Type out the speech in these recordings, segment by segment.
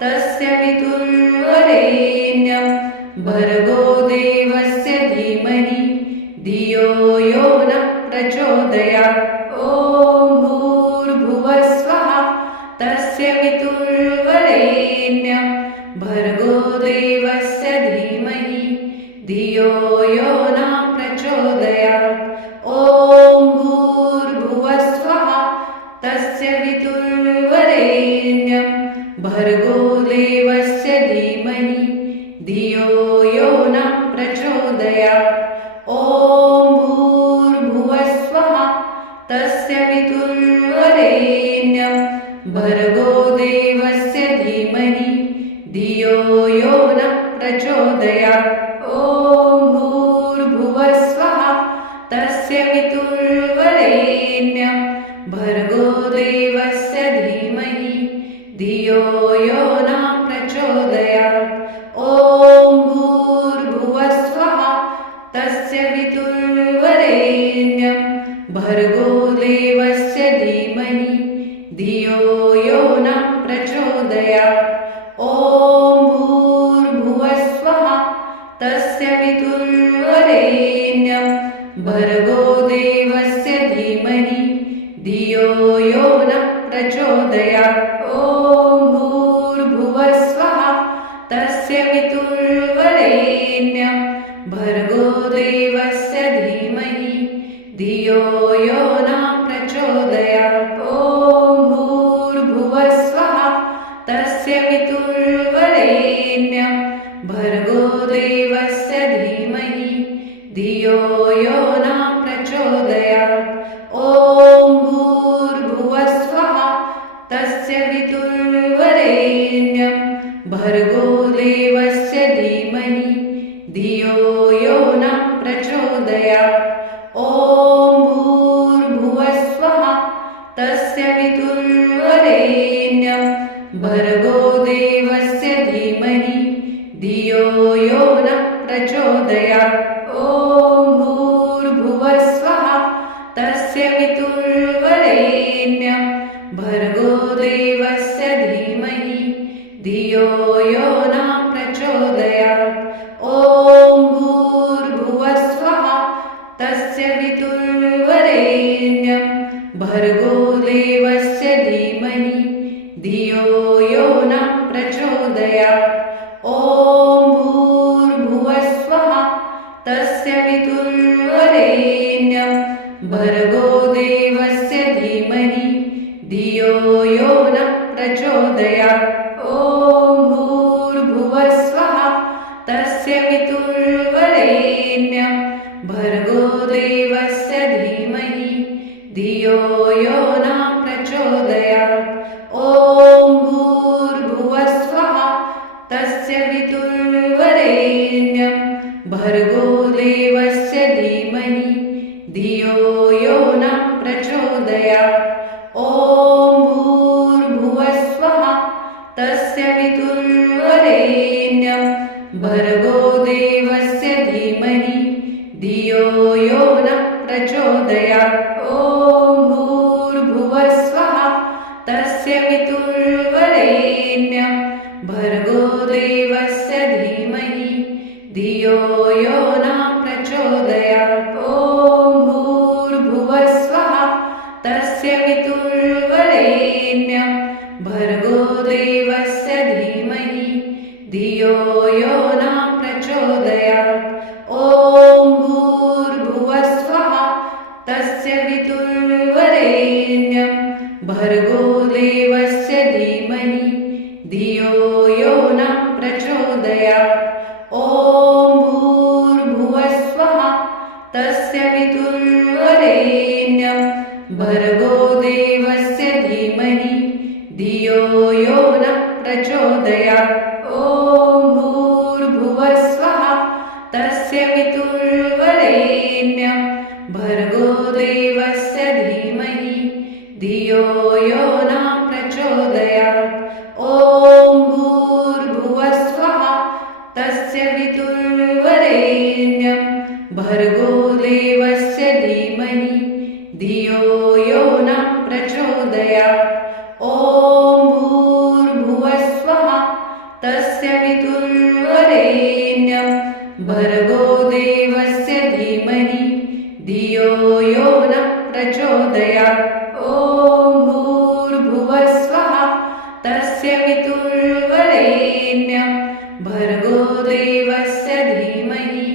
तस्य वितुर्वरेण्यं भर्गो देवस्य धीमहि धियो यो नः प्रचोदयात्। ॐ भूर्भुवः स्वः तस्य वितुर्वरेण्यं भर्गो देवस्य धीमहि धियो यो नः प्रचोदयात्। ॐ भूर्भुवः स्वः तस्य वितुर्वरेण्यं भर्गो देवस्य धीमहि धियो यो नः प्रचोदयात्। ॐ भूर्भुवः स्वः तस्य वितुर्वरेण्यं भर्गो देवस्य धीमहि धियो यो नः प्रचोदयात्। ॐ भूर्भुवः स्वः तस्य वितुर्वरेण्यं भर्गो देवस्य धीमहि धियो यो नः प्रचोदयात्। ॐ भूर्भुवः स्वः तस्य वितुर्वरेण्यं भर्गो देवस्य धीमहि धियो यो नः प्रचोदयात्। ॐ भूर्भुवः स्वः तस्य वितुर्वरेण्यं भर्गो देवस्य धीमहि धियो यो नः प्रचोदयात्। ॐ भूर्भुवः स्वः तस्य वितुर्वरेण्यं भर्गो देवस्य धीमहि धियो यो नः प्रचोदयात्। ॐ भूर्भुवः स्वः तस्य वितुर्वरेण्यं भर्गो देवस्य धीमहि धियो यो नः प्रचोदयात्। ॐ भूर्भुवः स्वः तस्य वितुर्वरेण्यं भर्गो देवस्य धीमहि धियो यो नः प्रचोदयात्। ॐ भूर्भुवः स्वः तस्य वितुर्वरेण्यं भर्गो देवस्य धीमहि धियो यो नः प्रचोदयात्। ॐ भूर्भुवः स्वः तस्य वितुर्वरेण्यं भर्गो देवस्य धीमहि धियो यो नः प्रचोदयात्। ॐ भूर्भुवः स्वः तस्य वितुर्वरेण्यं भर्गो देवस्य धीमहि धियो यो नः प्रचोदयात्। ॐ भूर्भुवः स्वः तस्य वितुर्वरेण्यं भर्गो देवस्य धीमहि धियो यो नः प्रचोदयात्। ॐ भूर्भुवः स्वः तस्य वितुर्वरेण्यं भर्गो देवस्य धीमहि धियो यो नः प्रचोदयात्। ॐ भूर्भुवः स्वः तस्य वितुर्वरेण्यं भर्गो देवस्य धीमहि धियो यो नः प्रचोदयात्। ॐ भूर्भुवः स्वः तस्य वितुर्वरेण्यं भर्गो देवस्य धीमहि धियो यो नः प्रचोदयात्। ॐ भूर्भुवः स्वः तस्य वितुर्वरेण्यं भर्गो देवस्य धीमहि धियो यो नः प्रचोदयात्। ॐ भूर्भुवः स्वः तस्य वितुर्वरेण्यं भर्गो देवस्य धीमहि धियो यो नः प्रचोदयात्। ॐ भूर्भुवः स्वः तस्य वितुर्वरेण्यं भर्गो देवस्य धीमहि धियो यो नः प्रचोदयात्। ॐ भूर्भुवः स्वः तस्य वितुर्वरेण्यं भर्गो देवस्य धीमहि धियो यो नः प्रचोदयात्। ॐ भूर्भुवः स्वः तस्य वितुर्वरेण्यं भर्गो देवस्य धीमहि धियो यो नः प्रचोदयात्। ॐ भूर्भुवः स्वः तस्य वितुर्वरेण्यं भर्गो देवस्य धीमहि धियो यो नः प्रचोदयात्। ॐ भूर्भुवः स्वः तस्य वितुर्वरेण्यं भर्गो देवस्य धीमहि धियो यो नः प्रचोदयात्। ॐ भूर्भुवः स्वः तस्य वितुर्वरेण्यं भर्गो देवस्य धीमहि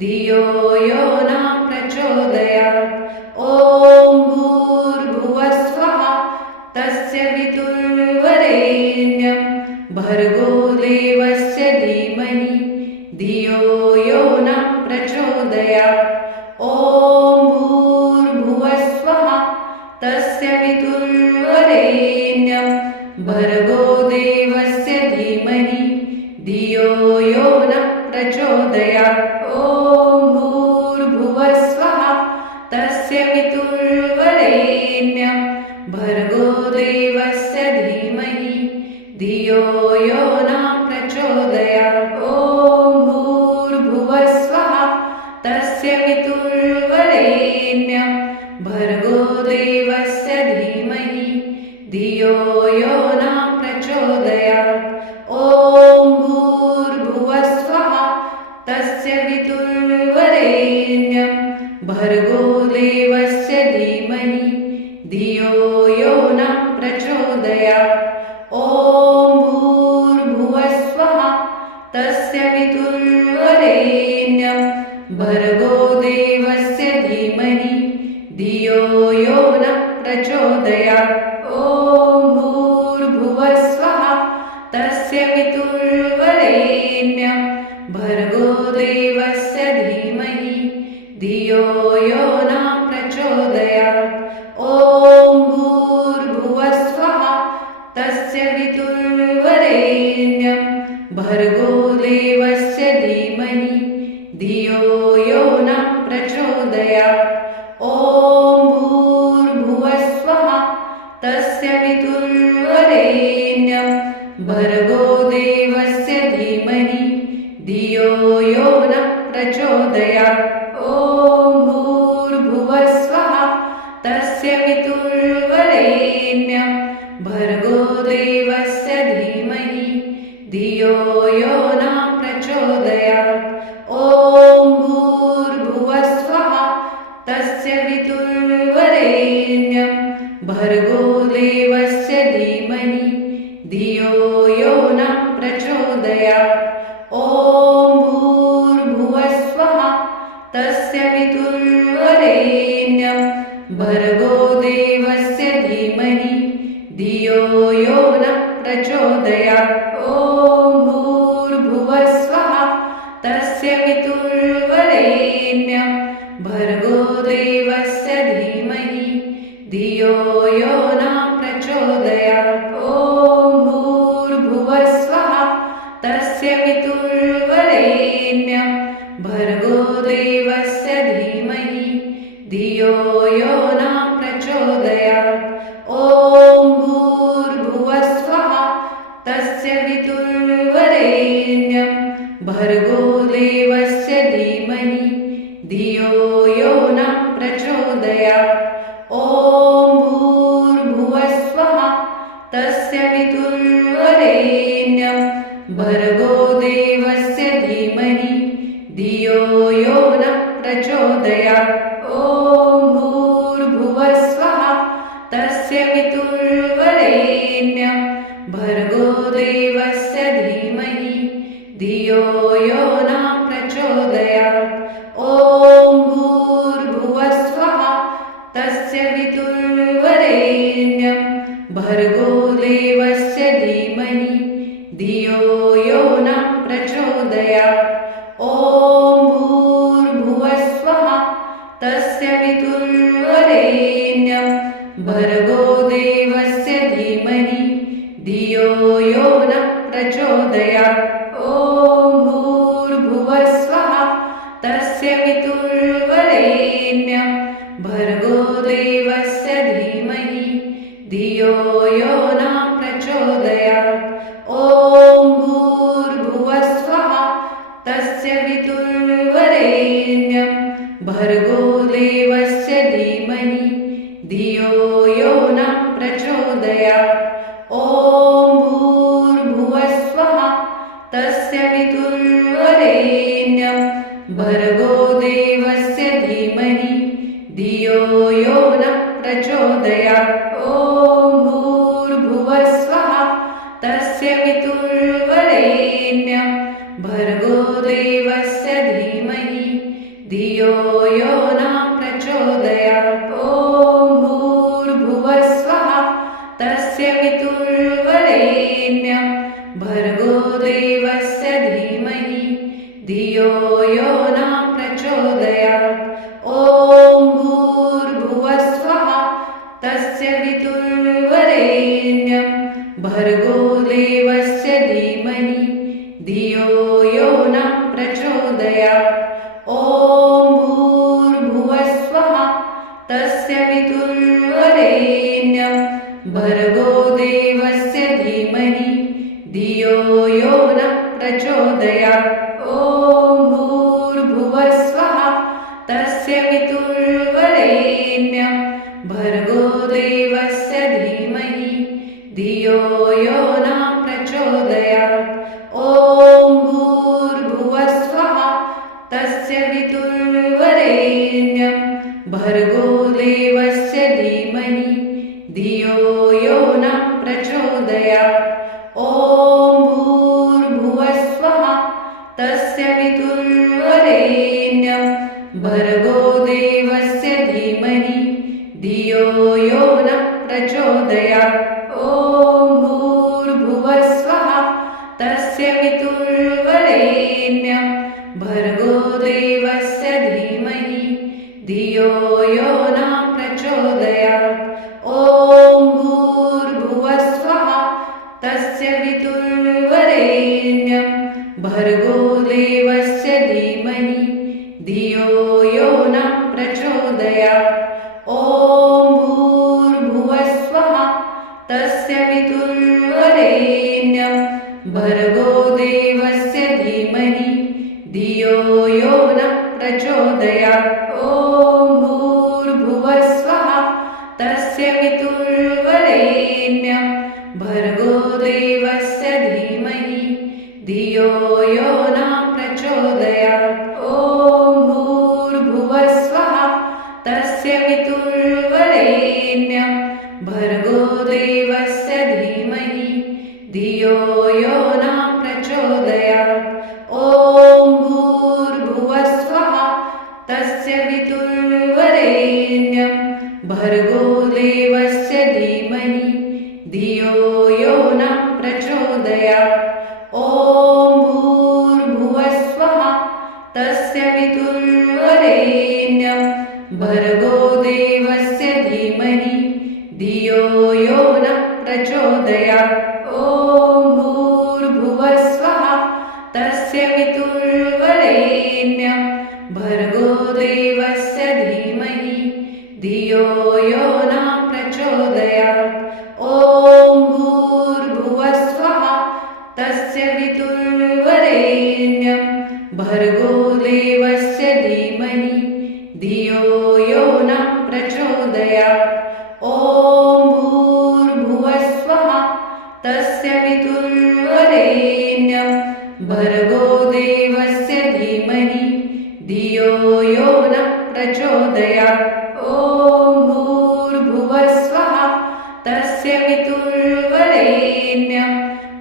धियो यो नः प्रचोदयात्। ॐ भूर्भुवः स्वः तस्य वितुर्वरेण्यं भर्गो देवस्य धीमहि धियो यो नः प्रचोदयात्। ॐ भूर्भुवः स्वः तस्य वितुर्वरेण्यं भर्गो देवस्य धीमहि धियो यो नः प्रचोदयात्। ॐ भूर्भुवः स्वः तस्य वितुर्वरेण्यं भर्गो देवस्य धीमहि धियो यो नः प्रचोदयात्। ॐ भूर्भुवः स्वः तस्य वितुर्वरेण्यं भर्गो देवस्य धीमहि धियो यो नः प्रचोदयात्। ॐ भूर्भुवः स्वः तस्य वितुर्वरेण्यं भर्गो देवस्य धीमहि धियो यो नः प्रचोदयात्। ॐ भूर्भुवः स्वः तस्य वितुर्वरेण्यं भर्गो देवस्य धीमहि धियो यो नः प्रचोदयात्। ॐ भूर्भुवः स्वः तस्य वितुर्वरेण्यं भर्गो देवस्य धीमहि धियो यो नः प्रचोदयात्। ॐ भूर्भुवः स्वः तस्य वितुर्वरेण्यं भर्गो देवस्य धीमहि धियो यो नः प्रचोदयात्। ॐ भूर्भुवः स्वः तस्य वितुर्वरेण्यं भर्गो देवस्य धीमहि धियो यो नः प्रचोदयात्। ॐ भूर्भुवः स्वः तस्य वितुर्वरेण्यं भर्गो देवस्य धीमहि धियो यो नः प्रचोदयात्। ॐ भूर्भुवः स्वः तस्य वितुर्वरेण्यं भर्गो देवस्य धीमहि धियो यो नः प्रचोदयात्। ॐ भूर्भुवः स्वः तस्य वितुर्वरेण्यं भर्गो देवस्य धीमहि धियो यो नः प्रचोदयात्। ॐ भूर्भुवः स्वः तस्य वितुर्वरेण्यं भर्गो देवस्य धीमहि धियो यो नः प्रचोदयात्। ॐ भूर्भुवः स्वः तस्य वितुर्वरेण्यं भर्गो देवस्य धीमहि धियो यो नः प्रचोदयात्। ॐ भूर्भुवः स्वः तस्य वितुर्वरेण्यं भर्गो देवस्य धीमहि धियो यो नः प्रचोदयात्। ॐ भूर्भुवः स्वः तस्य वितुर्वरेण्यं भर्गो देवस्य धीमहि धियो यो नः प्रचोदयात्। ॐ भूर्भुवः स्वः तस्य वितुर्वरेण्यं भर्गो देवस्य धीमहि धियो यो नः प्रचोदयात्। ॐ भूर्भुवः स्वः तस्य वितुर्वरेण्यं भर्गो देवस्य धीमहि धियो यो नः प्रचोदयात्। ॐ भूर्भुवः स्वः तस्य वितुर्वरेण्यं भर्गो देवस्य धीमहि धियो यो नः प्रचोदयात्। ॐ भूर्भुवः स्वः तस्य वितुर्वरेण्यं भर्गो देवस्य धीमहि धियो यो नः प्रचोदयात्। ॐ भूर्भुवः स्वः तस्य वितुर्वरेण्यं भर्गो देवस्य धीमहि धियो यो नः प्रचोदयात्। ॐ भूर्भुवः स्वः तस्य वितुर्वरेण्यं भर्गो देवस्य धीमहि धियो यो नः प्रचोदयात्। ॐ भूर्भुवस्वः तस्य वितुर्वरेण्यं भर्गो देवस्य धीमहि धियो यो नः प्रचोदयात्। ॐ भूर्भुवस्वः तस्य वितुर्वरेण्यं भर्गो देवस्य धीमहि धियो यो नः प्रचोदयात्। ॐ भूर्भुवस्वः तस्य वितुर्वरेण्यं भर्गो देवस्य धीमहि धियो यो नः प्रचोदयात्। ॐ भूर्भुवस्वः तस्य वितुर्वरेण्यं भर्गो देवस्य धीमहि धियो यो नः प्रचोदयात्। ॐ भूर्भुवस्वः तस्य वितुर्वरेण्यं भर्गो देवस्य धीमहि धियो यो नः प्रचोदयात्। ॐ भूर्भुवस्वः तस्य वितुर्वरेण्यं भर्गो देवस्य धीमहि धियो यो नः प्रचोदयात्। ॐ भूर्भुवस्वः तस्य वितुर्वरेण्यं भर्गो देवस्य धीमहि धियो यो नः प्रचोदयात्। ॐ भूर्भुवस्वः तस्य वितुर्वरेण्यं भर्गो देवस्य धीमहि धियो यो नः प्रचोदयात्। ॐ भूर्भुवस्वः तस्य वितुर्वरेण्यं भर्गो देवस्य धीमहि धियो यो नः प्रचोदयात्। ॐ भूर्भुवस्वः तस्य वितुर्वरेण्यं भर्गो देवस्य धीमहि धियो यो नः प्रचोदयात्। ॐ भूर्भुवस्वः तस्य वितुर्वरेण्यं भर्गो देवस्य धीमहि धियो यो नः प्रचोदयात्। ॐ भूर्भुवस्वः तस्य वितुर्वरेण्यं भर्गो देवस्य धीमहि धियो यो नः प्रचोदयात्। ॐ भूर्भुवस्वः तस्य वितुर्वरेण्यं भर्गो देवस्य धीमहि धियो यो नः प्रचोदयात्। ॐ भूर्भुवस्वः तस्य वितुर्वरेण्यं भर्गो देवस्य धीमहि धियो यो नः प्रचोदयात्। ॐ भूर्भुवस्वः तस्य वितुर्वरेण्यं भर्गो देवस्य धीमहि धियो यो नः प्रचोदयात्। ॐ भूर्भुवस्वः तस्य वितुर्वरेण्यं भर्गो देवस्य धीमहि धियो यो नः प्रचोदयात्। ॐ भूर्भुवस्वः तस्य वितुर्वरेण्यं भर्गो देवस्य धीमहि धियो यो नः प्रचोदयात्। ॐ भूर्भुवस्वः तस्य वितुर्वरेण्यं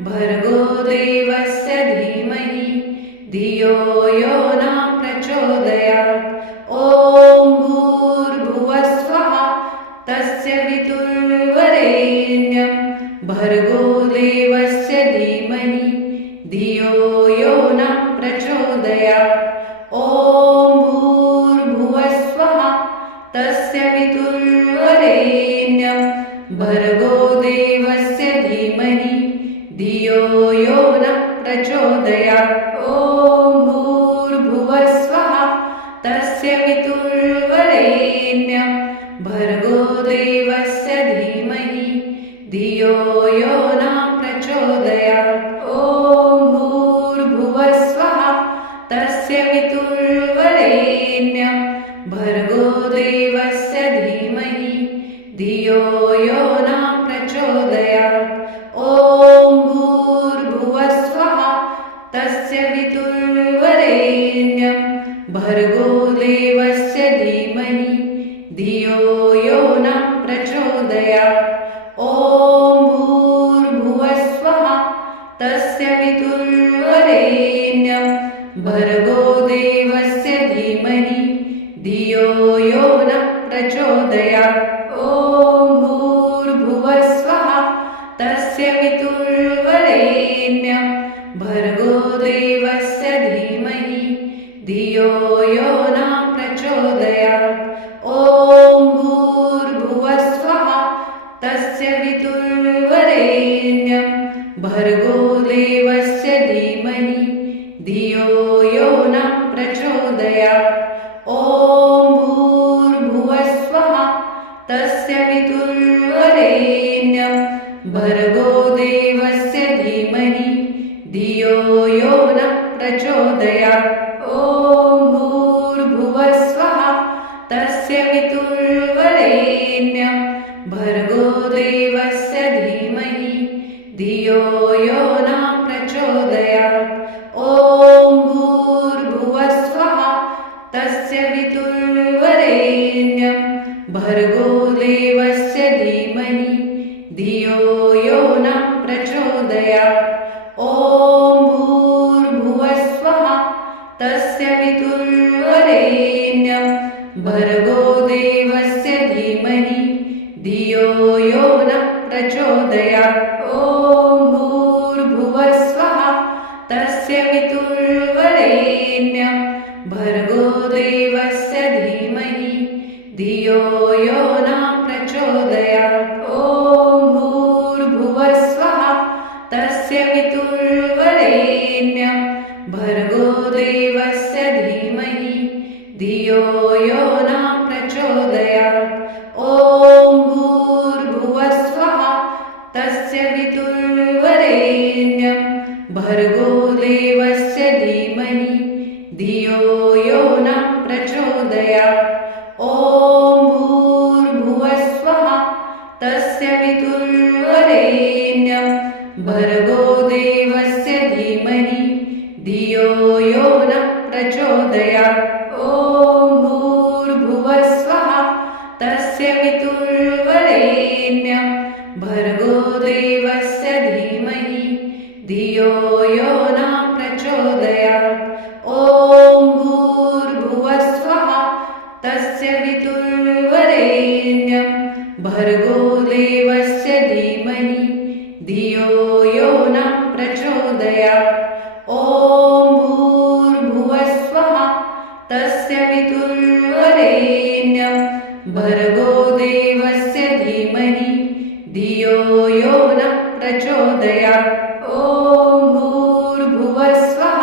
भर्गो देवस्य धीमहि धियो यो नः प्रचोदयात्। ॐ भूर्भुवस्वः तस्य वितुर्वरेण्यं भर्गो देवस्य धीमहि धियो यो नः प्रचोदयात्। ॐ भूर्भुवस्वः तस्य वितुर्वरेण्यं भर्गो देवस्य धीमहि धियो यो नः प्रचोदयात्। ॐ भूर्भुवस्वः तस्य वितुर्वरेण्यं भर्गो देवस्य धीमहि धियो यो नः प्रचोदयात्। ॐ भूर्भुवस्वः तस्य वितुर्वरेण्यं भर्गो देवस्य धीमहि धियो यो नः प्रचोदयात्। ॐ भूर्भुवस्वः तस्य वितुर्वरेण्यं भर्गो देवस्य धीमहि धियो यो नः प्रचोदयात्। ॐ भूर्भुवस्वः तस्य वितुर्वरेण्यं भर्गो देवस्य धीमहि धियो यो नः प्रचोदयात्। ॐ भूर्भुवस्वः तस्य वितुर्वरेण्यं भर्गो देवस्य धीमहि धियो यो नः प्रचोदयात्। ॐ भूर्भुवस्वः तस्य वितुर्वरेण्यं भर्गो देवस्य धीमहि धियो यो नः प्रचोदयात्। ॐ भूर्भुवस्वः तस्य वितुर्वरेण्यं भर्गो देवस्य धीमहि धियो यो नः प्रचोदयात्। ॐ भूर्भुवस्वः तस्य वितुर्वरेण्यं भर्गो देवस्य धीमहि धियो यो नः प्रचोदयात्। ॐ भूर्भुवस्वः तस्य वितुर्वरेण्यं भर्गो देवस्य धीमहि धियो यो नः प्रचोदयात्। ॐ भूर्भुवस्वः तस्य वितुर्वरेण्यं भर्गो देवस्य धीमहि धियो यो नः प्रचोदयात्। ॐ भूर्भुवस्वः तस्य वितुर्वरेण्यं भर्गो देवस्य धीमहि धियो यो नः प्रचोदयात्। ॐ भूर्भुवस्वः तस्य वितुर्वरेण्यं भर्गो देवस्य धीमहि धियो यो नः प्रचोदयात्। ॐ भूर्भुवस्वः तस्य वितुर्वरेण्यं भर्गो देवस्य धीमहि धियो यो नः प्रचोदयात्। ॐ भूर्भुवस्वः तस्य वितुर्वरेण्यं भर्गो देवस्य धीमहि धियो यो नः प्रचोदयात्। ॐ भूर्भुवस्वः तस्य वितुर्वरेण्यं भर्गो देवस्य धीमहि धियो यो नः प्रचोदयात्। ॐ भूर्भुवस्वः तस्य वितुर्वरेण्यं भर्गो देवस्य धीमहि धियो यो नः प्रचोदयात्। ॐ भूर्भुवस्वः तस्य वितुर्वरेण्यं भर्गो देवस्य धीमहि धियो यो नः प्रचोदयात्। ॐ भूर्भुवस्वः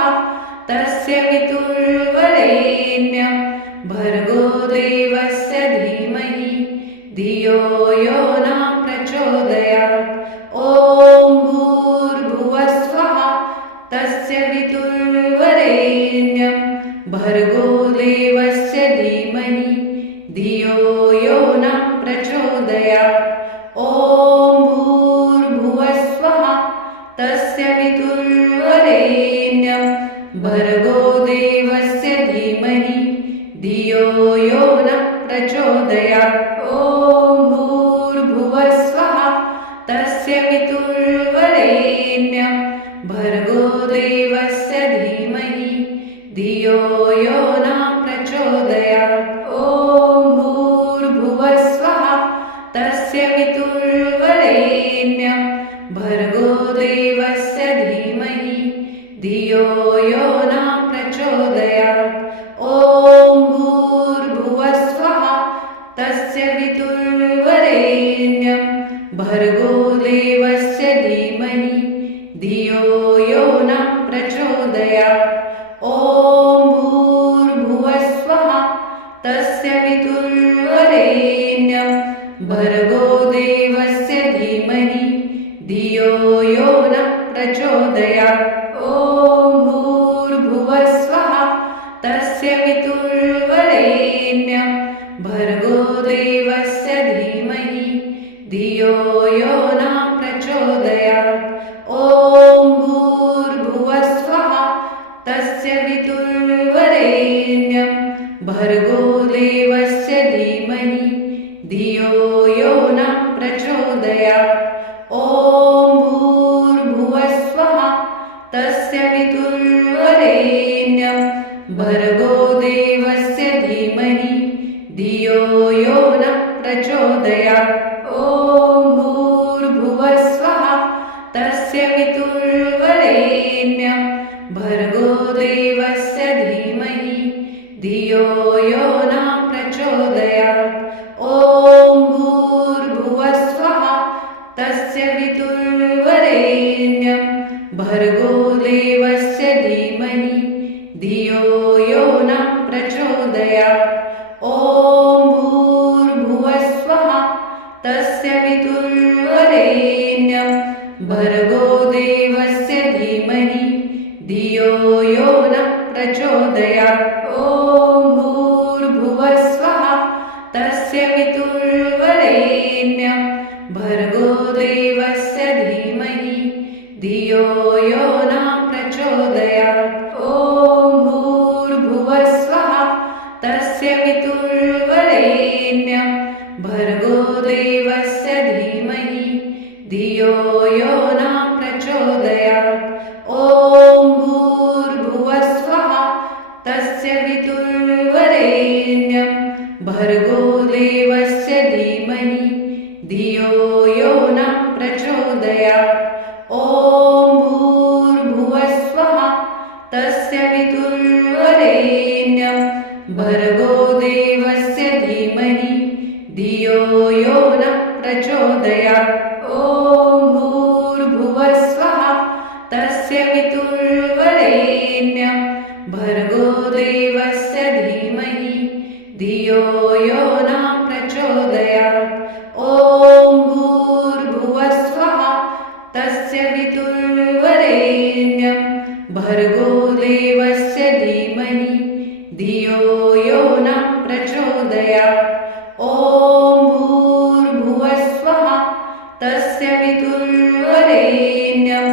तस्य वितुर्वरेण्यं भर्गो देवस्य धीमहि धियो यो नः प्रचोदयात्। ॐ भूर्भुवस्वः तस्य वितुर्वरेण्यं भर्गो देवस्य धीमहि धियो यो नः प्रचोदयात्। ॐ भूर्भुवस्वः तस्य वितुर्वरेण्यं भर्गो देवस्य धीमहि धियो यो नः प्रचोदयात्। ॐ भूर्भुवस्वः तस्य वितुर्वरेण्यं भर्गो देवस्य धीमहि धियो यो नः प्रचोदयात्। ॐ भूर्भुवस्वः तस्य वितुर्वरेण्यं भर्गो देवस्य धीमहि धियो यो नः प्रचोदयात्। ॐ भूर्भुवस्वः तस्य वितुर्वरेण्यं भर्गो देवस्य धीमहि धियो यो नः प्रचोदयात्। ॐ भूर्भुवस्वः तस्य वितुर्वरेण्यं भर्गो देवस्य धीमहि धियो यो नः प्रचोदयात्। ॐ भूर्भुवस्वः तस्य वितुर्वरेण्यं भर्गो देवस्य धीमहि धियो यो नः प्रचोदयात्। ॐ भूर्भुवस्वः तस्य वितुर्वरेण्यं भर्गो देवस्य धीमहि धियो यो नः प्रचोदयात् ॐ भूर्भुवः स्वः तस्य वितुर्वरेण्यं भर्गो देवस्य धीमहि धियो यो नः प्रचोदयात् ॐ भूर्भुवः स्वः तस्य वितुर्वरेण्यं भर्गो देवस्य धीमहि धियो यो नः प्रचोदयात् ॐ भूर्भुवः स्वः तस्य वितुर्वरेण्यं भर्गो देवस्य धीमहि धियो यो नः प्रचोदयात् ॐ भूर्भुवः स्वः तस्य वितुर्वरेण्यं भर्गो देवस्य धीमहि धियो यो नः प्रचोदयात् ॐ भूर्भुवः स्वः तस्य वितुर्वरेण्यं भर्गो देवस्य धीमहि धियो यो नः प्रचोदयात् ॐ भूर्भुवः स्वः तस्य वितुर्वरेण्यं भर्गो देवस्य धीमहि धियो यो नः प्रचोदयात् ॐ भूर्भुवः स्वः तस्य वितुर्वरेण्यं भर्गो देवस्य धीमहि धियो यो नः प्रचोदयात् ॐ भूर्भुवः स्वः तस्य वितुर्वरेण्यं भर्गो देवस्य धीमहि धियो यो नः प्रचोदयात् ॐ भूर्भुवः स्वः तस्य वितुर्वरेण्यं भर्गो देवस्य धीमहि धियो यो नः प्रचोदयात् ॐ भूर्भुवः स्वः तस्य वितुर्वरेण्यं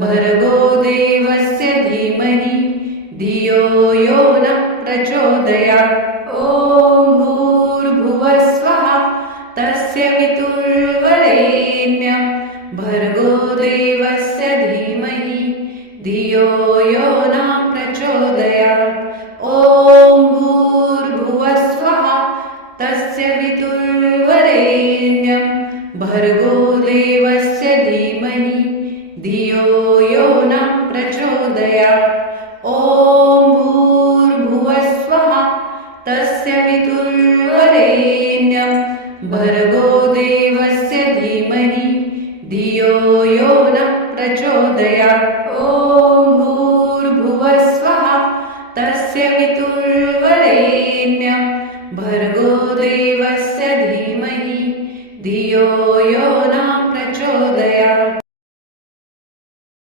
भर्गो देवस्य धीमहि धियो यो नः प्रचोदयात् ॐ भूर्भुवः स्वः तस्य वितुर्वरेण्यं भर्गो देवस्य धीमहि धियो यो नः प्रचोदयात् ॐ भूर्भुवः स्वः तस्य वितुर्वरेण्यं भर्गो देवस्य धीमहि धियो यो नः प्रचोदयात् ॐ भूर्भुवः स्वः तस्य वितुर्वरेण्यं भर्गो देवस्य धीमहि धियो यो नः प्रचोदयात् ॐ